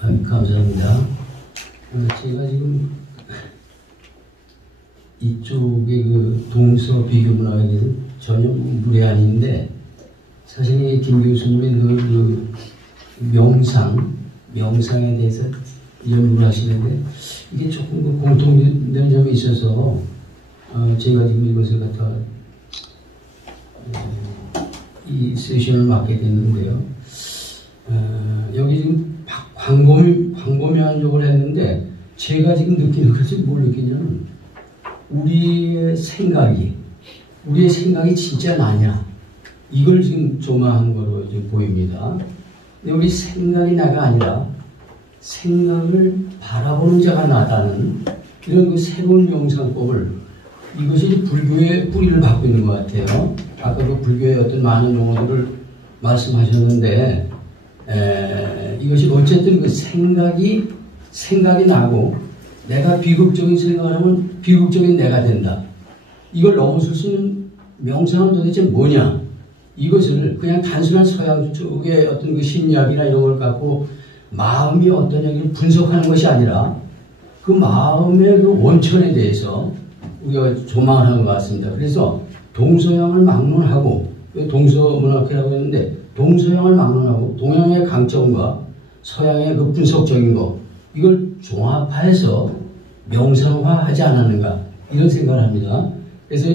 감사합니다. 제가 지금 이쪽에 그 동서 비교 문화에 대해서 전혀 무례 아닌데, 사실 이 김 교수님의 그 명상에 대해서 연구를 하시는데, 이게 조금 그 공통된 점이 있어서 제가 지금 이것을 갖다가 이 세션을 맡게 됐는데요. 여기 지금 광범위한 욕을 했는데, 제가 지금 느끼는 것이 뭘 느끼냐면, 우리의 생각이 진짜 나냐, 이걸 지금 조망한 거로 지금 보입니다. 근데 우리 생각이 나가 아니라 생각을 바라보는 자가 나다는 이런 그 새로운 명상법을, 이것이 불교의 뿌리를 받고 있는 것 같아요. 아까 그 불교의 어떤 많은 용어들을 말씀하셨는데, 이것이 어쨌든 그 생각이 나고, 내가 비극적인 생각을 하면 비극적인 내가 된다. 이걸 넘어설 수 있는 명상은 도대체 뭐냐? 이것을 그냥 단순한 서양 쪽의 어떤 그 심리학이나 이런 걸 갖고 마음이 어떠냐를 분석하는 것이 아니라, 그 마음의 그 원천에 대해서 우리가 조망을 하는 것 같습니다. 그래서 동서양을 막론하고, 동서문학이라고 했는데, 동서양을 막론하고 동양의 강점과 서양의 그 분석적인 거, 이걸 종합해서 명상화하지 않았는가, 이런 생각을 합니다. 그래서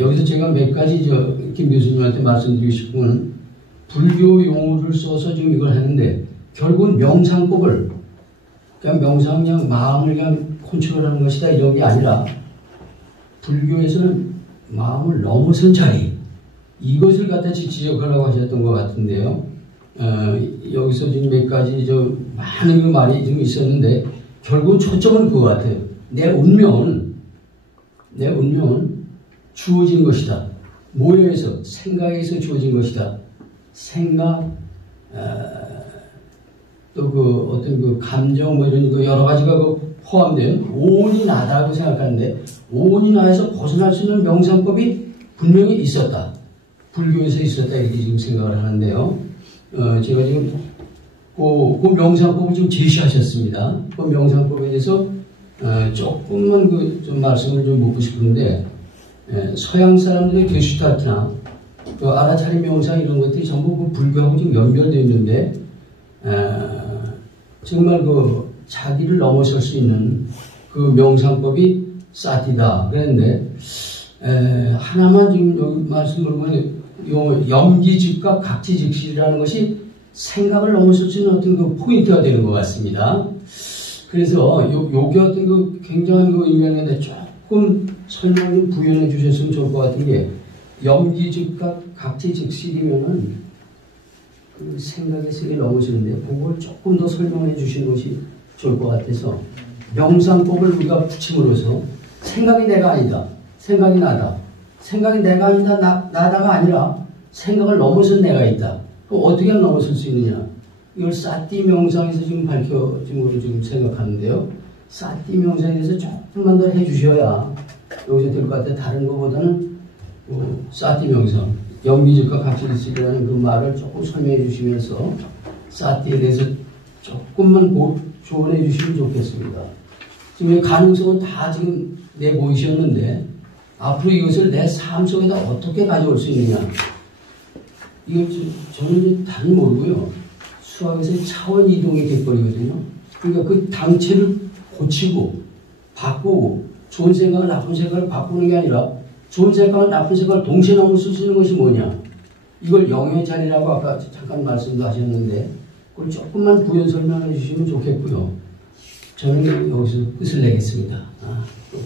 여기서 제가 몇 가지 김 교수님한테 말씀드리고 싶은 건, 불교 용어를 써서 지금 이걸 하는데, 결국은 명상법을 그냥 그냥 마음을 그냥 컨트롤하는 것이다, 이런 게 아니라, 불교에서는 마음을 넘어선 자리, 이것을 갖다 지적하라고 하셨던 것 같은데요. 여기서 지금 몇 가지 많은 그 말이 지금 있었는데, 결국은 초점은 그거 같아요. 내 운명은 주어진 것이다. 모여에서, 생각에서 주어진 것이다. 생각, 또 그 어떤 그 감정 뭐 이런 거 여러 가지가 그 포함된 오온이 나다고 생각하는데, 오온이 나에서 벗어날 수 있는 명상법이 분명히 있었다. 불교에서 있었다, 이렇게 지금 생각을 하는데요. 제가 지금 그 명상법을 좀 제시하셨습니다. 그 명상법에 대해서 조금만 좀 말씀을 좀 묻고 싶은데, 서양 사람들의 게슈탈트나 그 알아차림 명상 이런 것들이 전부 그 불교하고 좀 연결되어 있는데, 정말 그 자기를 넘어설 수 있는 그 명상법이 사티다 그랬는데, 하나만 지금 여기 말씀을 보면, 염기즉각 각지즉실이라는 것이 생각을 넘어설 수 있는 어떤 그 포인트가 되는 것 같습니다. 그래서 요게 어떤 그 굉장한 그 의미인데, 조금 설명 좀 부연해 주셨으면 좋을 것 같은 게, 염기즉각 각지즉실이면은 그 생각의 세계를 넘어서는데, 그걸 조금 더 설명해 주시는 것이 좋을 것 같아서, 명상법을 우리가 붙임으로써 생각이 내가 아니다, 생각이 나다, 생각이 내가 아니다, 나다가 아니라 생각을 넘어선 내가 있다. 그럼 어떻게 넘어설 수 있느냐? 이걸 사티 명상에서 지금 밝혀진 걸로 지금 생각하는데요. 사티 명상에 대해서 조금만 더 해주셔야 여기서 될 것 같아요. 다른 것보다는 사티 명상, 염기즉각 각지즉실이라는 그 말을 조금 설명해 주시면서 사티에 대해서 조금만 조언해 주시면 좋겠습니다. 지금 가능성은 다 지금 내보이셨는데, 앞으로 이것을 내 삶 속에다 어떻게 가져올 수 있느냐, 이거 저는 단 모르고요. 수학에서 차원 이동이 돼버리거든요. 그러니까 그 당체를 고치고 바꾸고, 좋은 생각을 나쁜 생각을 바꾸는 게 아니라, 좋은 생각과 나쁜 생각을 동시에 넘어설 수 있는 것이 뭐냐, 이걸 영의 자리라고 아까 잠깐 말씀도 하셨는데, 그걸 조금만 부연 설명해 주시면 좋겠고요. 저는 여기서 끝을 내겠습니다.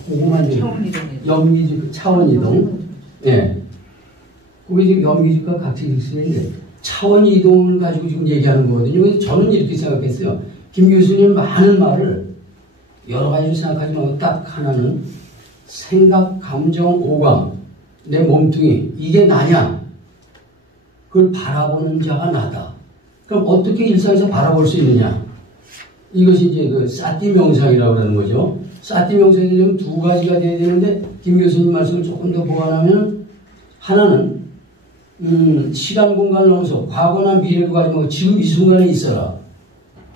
궁금한 점, 염기즉 차원이동, 예, 그게 지금 염기즉각 각지즉실인데, 차원이동을 가지고 지금 얘기하는 거거든요. 그래서 저는 이렇게 생각했어요. 김 교수님 많은 말을 여러 가지로 생각하지 말고, 딱 하나는 생각, 감정, 오감, 내 몸뚱이, 이게 나냐, 그걸 바라보는 자가 나다. 그럼 어떻게 일상에서 바라볼 수 있느냐, 이것이 이제 그 사티 명상이라고 하는 거죠. 사티 명상이 되려면 두 가지가 돼야 되는데, 김 교수님 말씀을 조금 더 보완하면, 하나는 시간 공간을 넘어서 과거나 미래를 가지고 지금 이 순간에 있어라.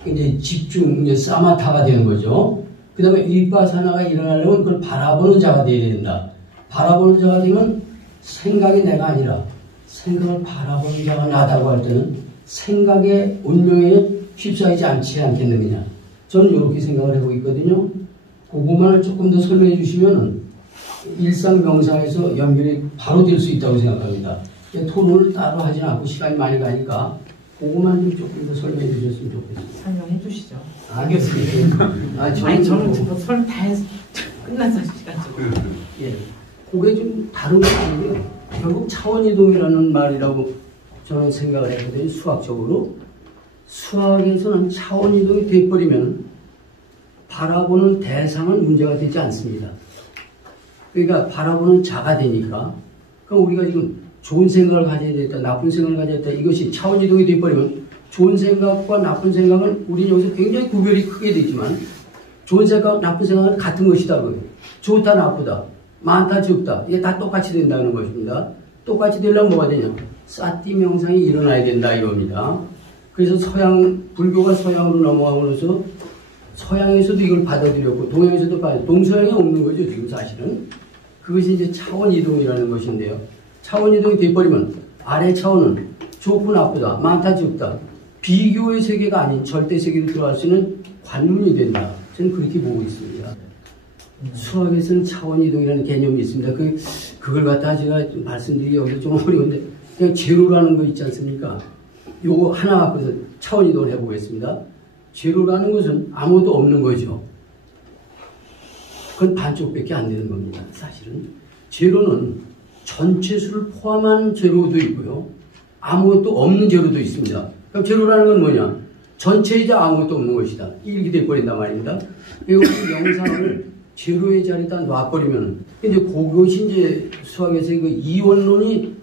이제 집중, 이제 사마타가 되는 거죠. 그 다음에 위파사나가 일어나려면 그걸 바라보는 자가 되어야 된다. 바라보는 자가 되면 생각이 내가 아니라 생각을 바라보는 자가 나다고 할 때는 생각의 운명에 휩싸이지 않겠느냐. 저는 이렇게 생각을 해보고 있거든요. 그 부분을 조금 더 설명해 주시면 일상 명상에서 연결이 바로 될 수 있다고 생각합니다. 토론을 따로 하지는 않고 시간이 많이 가니까 그것만 좀 조금 더 설명해 주셨으면 좋겠습니다. 설명해 주시죠. 알겠습니다. 아니 저는 뭐 설명 다 해서 끝나서 시간 좀. 예, 그게 좀 다른 건 아니고요. 결국 차원이동이라는 말이라고 저는 생각을 했거든요. 수학적으로. 수학에서는 차원이동이 돼버리면 바라보는 대상은 문제가 되지 않습니다. 그러니까 바라보는 자가 되니까. 그럼 우리가 지금 좋은 생각을 가져야 되겠다, 나쁜 생각을 가져야 되겠다, 이것이 차원이동이 돼버리면 좋은 생각과 나쁜 생각은 우리는 여기서 굉장히 구별이 크게 되지만 좋은 생각, 나쁜 생각은 같은 것이다. 좋다, 나쁘다, 많다, 적다, 이게 다 똑같이 된다는 것입니다. 똑같이 되려면 뭐가 되냐? 사티 명상이 일어나야 된다 이겁니다. 그래서 불교가 서양으로 넘어감으로써 서양에서도 이걸 받아들였고 동양에서도 동서양이 없는 거죠 지금 사실은. 그것이 이제 차원 이동이라는 것인데요. 차원 이동이 돼버리면 아래 차원은 좋고 나쁘다, 많다, 적다, 비교의 세계가 아닌 절대 세계로 들어갈 수 있는 관문이 된다. 저는 그렇게 보고 있습니다. 수학에서는 차원 이동이라는 개념이 있습니다. 그걸 갖다 제가 말씀드리기 여기서 좀 어려운데 그냥 제로라는 거 있지 않습니까? 요거 하나 갖고서 차원 이동을 해보겠습니다. 제로라는 것은 아무것도 없는 거죠. 그건 반쪽밖에 안 되는 겁니다. 사실은 제로는 전체 수를 포함한 제로도 있고요, 아무것도 없는 제로도 있습니다. 그럼 제로라는 건 뭐냐? 전체이자 아무것도 없는 것이다. 이렇게 돼버린단 말입니다. 이거 영상을 제로의 자리에다 놔버리면 이제 그것이 이제 수학에서 그 이원론이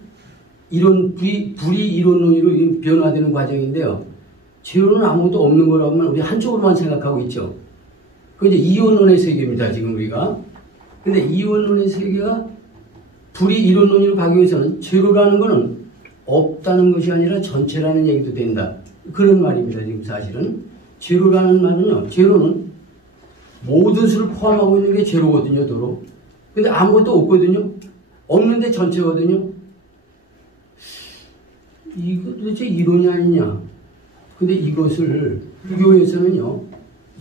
이론 불이 이론론으로 변화되는 과정인데요. 제로는 아무것도 없는 거라면 우리 한쪽으로만 생각하고 있죠. 그게 이제 이원론의 세계입니다, 지금 우리가. 근데 이원론의 세계가 불이 이론론으로 가기 위해서는 제로라는 거는 없다는 것이 아니라 전체라는 얘기도 된다. 그런 말입니다, 지금 사실은. 제로라는 말은요, 제로는 모든 수를 포함하고 있는 게 제로거든요, 도로. 근데 아무것도 없거든요. 없는데 전체거든요. 이거 도대체 이론이 아니냐. 근데 이것을 불교에서는요,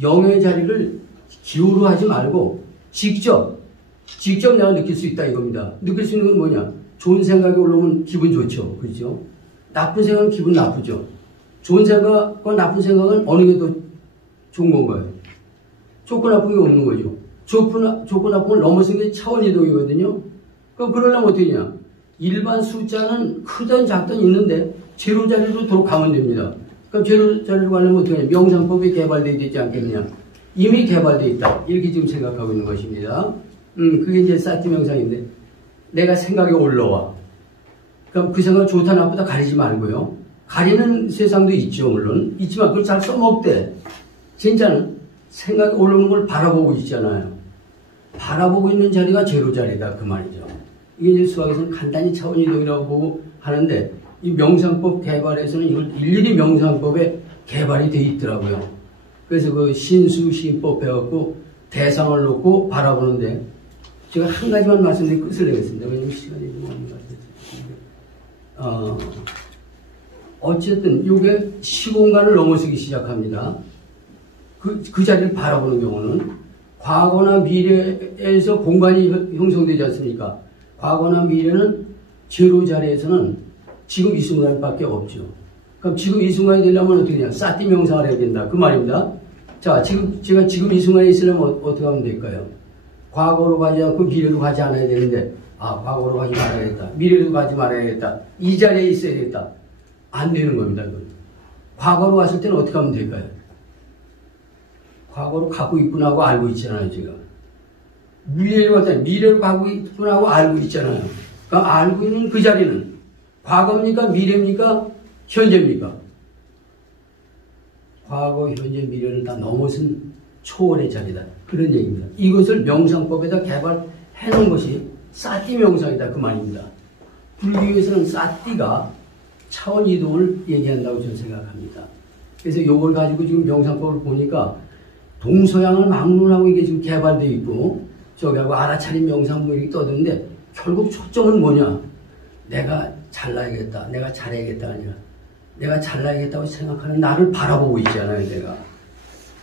영의 자리를 기호로 하지 말고 직접 내가 느낄 수 있다 이겁니다. 느낄 수 있는 건 뭐냐? 좋은 생각이 올라오면 기분 좋죠. 그렇죠? 나쁜 생각은 기분 나쁘죠. 좋은 생각과 나쁜 생각은 어느 게 더 좋은 건가요? 좋고 나쁜 게 없는 거죠. 좋고 나쁜 걸 넘어선 게 차원이동이거든요. 그럼 그러려면 어떻게 하냐? 일반 숫자는 크든 작든 있는데 제로 자리로 가면 됩니다. 그럼 제로 자리로 가려면 어떻게 하냐? 명상법이 개발되어 있지 않겠느냐? 이미 개발되어 있다. 이렇게 지금 생각하고 있는 것입니다. 그게 이제 사티 명상인데, 내가 생각이 올라와. 그럼 그 생각 좋다 나쁘다 가리지 말고요. 가리는 세상도 있죠, 물론. 있지만 그걸 잘 써먹대. 진짜는 생각이 올라오는 걸 바라보고 있잖아요. 바라보고 있는 자리가 제로 자리다, 그 말이죠. 이게 이제 수학에서는 간단히 차원이동이라고 보고 하는데, 이 명상법 개발에서는 이걸 일일이 명상법에 개발이 돼 있더라고요. 그래서 그 신수시법 해갖고 대상을 놓고 바라보는데, 제가 한 가지만 말씀드리고 끝을 내겠습니다. 왜냐면 시간이 좀 많은 것 같아서. 어쨌든 이게 시공간을 넘어서기 시작합니다. 그 자리를 바라보는 경우는 과거나 미래에서 공간이 형성되지 않습니까? 과거나 미래는 제로 자리에서는 지금 이 순간밖에 없죠. 그럼 지금 이 순간이 되려면 어떻게 되냐? 사티 명상을 해야 된다. 그 말입니다. 자, 제가 지금 이 순간에 있으려면 어떻게 하면 될까요? 과거로 가지 않고 미래로 가지 않아야 되는데, 과거로 가지 말아야겠다. 미래로 가지 말아야겠다. 이 자리에 있어야 겠다. 안 되는 겁니다, 그건. 과거로 갔을 때는 어떻게 하면 될까요? 과거로 가고 있구나 하고 알고 있잖아요, 제가. 미래로 갔다 미래로 가고 있구나 하고 알고 있잖아요. 그럼 알고 있는 그 자리는 과거입니까? 미래입니까? 현재입니까? 과거, 현재, 미래를 다 넘어선 초월의 자리다. 그런 얘기입니다. 이것을 명상법에다 개발해 놓은 것이 사티 명상이다. 그 말입니다. 불교에서는 사티가 차원 이동을 얘기한다고 저는 생각합니다. 그래서 요걸 가지고 지금 명상법을 보니까 동서양을 막론하고 이게 지금 개발되어 있고 저기하고 알아차린 명상법이 떠드는데 결국 초점은 뭐냐? 내가 잘나야겠다, 내가 잘해야겠다 아니라 내가 잘나야겠다고 생각하는 나를 바라보고 있잖아요. 내가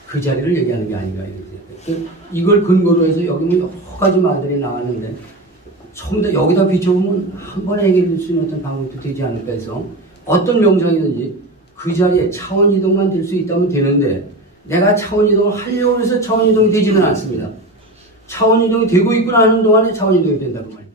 그 자리를 얘기하는 게 아닌가 이거죠. 이걸 근거로 해서 여기 뭐 여러 가지 말들이 나왔는데 전부 다 여기다 비춰보면 한 번에 해결될 수 있는 어떤 방법도 되지 않을까 해서 어떤 명상이든지 그 자리에 차원 이동만 될 수 있다면 되는데 내가 차원 이동을 하려고 해서 차원 이동이 되지는 않습니다. 차원 이동이 되고 있구나 하는 동안에 차원 이동이 된다고 말입니다.